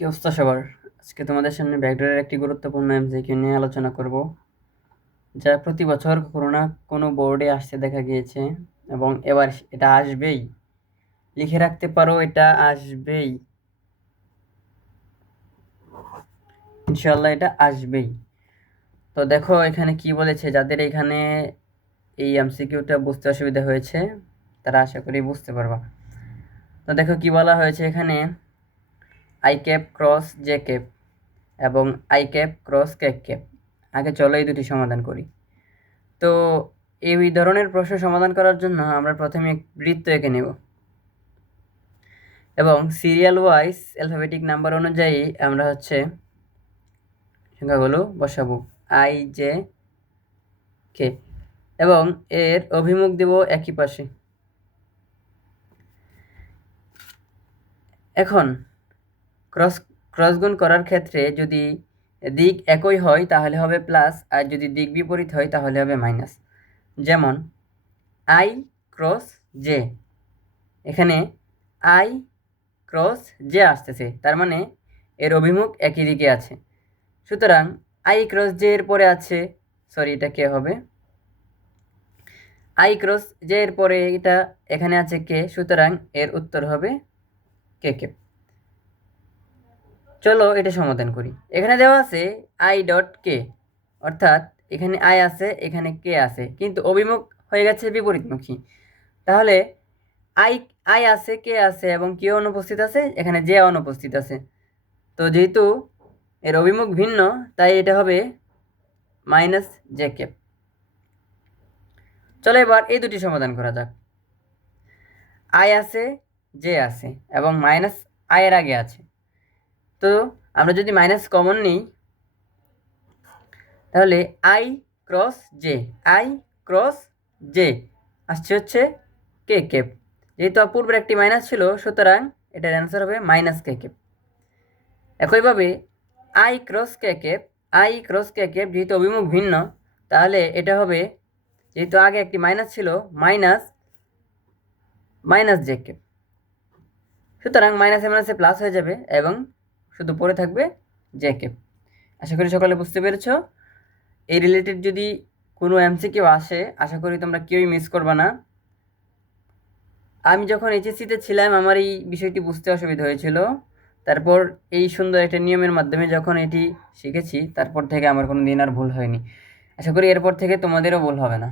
কি অবস্থা সবার? আজকে তোমাদের সামনে ব্যাকডোরের একটি গুরুত্বপূর্ণ এমসিকিউ নিয়ে আলোচনা করব, যা প্রতি বছর কোনো না কোনো বোর্ডে আসতে দেখা গিয়েছে এবং এবার এটা আসবেই। লিখে রাখতে পারো, এটা আসবেই, ইনশাল্লাহ এটা আসবেই। তো দেখো এখানে কি বলেছে, যাদের এখানে এই এমসিকিউটা বুঝতে অসুবিধা হয়েছে তারা আশা করি বুঝতে পারবা। তো দেখো কি বলা হয়েছে এখানে, I cap cross J cap এবং I cap cross K cap. আগে চলো এই দুটি সমাধান করি। তো এই ধরনের প্রশ্ন সমাধান করার জন্য আমরা প্রথমে এক বৃত্ত এঁকে নেব এবং সিরিয়াল ওয়াইজ অ্যালফাবেটিক নাম্বার অনুযায়ী আমরা সংখ্যাগুলো বসাবো, আই জে কে, এবং এর অভিমুখ দেব একই পাশে। এখন ক্রস ক্রস গুণ করার ক্ষেত্রে যদি দিক একই হয় তাহলে হবে প্লাস, আর যদি দিক বিপরীত হয় তাহলে হবে মাইনাস। যেমন আই ক্রস জে, এখানে আই ক্রস জে আসতেছে, তার মানে এর অভিমুখ একই দিকে আছে। সুতরাং আই ক্রস জে এর পরে আছে, সরি এটা কে হবে, আই ক্রস জে এর পরে এটা এখানে আছে কে, সুতরাং এর উত্তর হবে কে কে। চলো এটা সমাধান করি। এখানে দেওয়া আছে আই ডট কে, অর্থাৎ এখানে আই আছে এখানে কে আছে, কিন্তু অভিমুখ হয়ে গেছে বিপরীতমুখী। তাহলে আই আই আছে কে আছে এবং কে অনুপস্থিত আছে, এখানে জে অনুপস্থিত আছে। তো যেহেতু এর অভিমুখ ভিন্ন তাই এটা হবে মাইনাস জে ক্যাপ। চলো এবার এই দুটি সমাধান করা যাক। আই আছে জে আছে এবং মাইনাস আই এর আগে আছে, তো আমরা যদি মাইনাস কমন নিই তাহলে I cross J, I cross J আসছে কে ক্যাপ। যেহেতু পূর্বের একটি মাইনাস ছিল সুতরাং এটার অ্যান্সার হবে মাইনাস কে ক্যাপ। একইভাবে I cross K cap, I cross K cap যেহেতু অভিমুখ ভিন্ন তাহলে এটা হবে, যেহেতু আগে একটি মাইনাস ছিল, মাইনাস মাইনাস জে ক্যাপ। সুতরাং মাইনাসে মাইনাসে প্লাস হয়ে যাবে এবং শুধু পড়ে থাকবে জে ক্যাপ। আশা করি সকলে বুঝতে পেরেছ। এই রিলেটেড যদি কোনো এমসিকিউ আসে আশা করি তোমরা কেউই মিস করবে না। আমি যখন এইচএসসিতে ছিলাম আমার এই বিষয়টি বুঝতে অসুবিধা হয়েছিল, তারপর এই সুন্দর একটা নিয়মের মাধ্যমে যখন এটি শিখেছি তারপর থেকে আমার কোনো দিন আর ভুল হয়নি। আশা করি এরপর থেকে তোমাদেরও ভুল হবে না।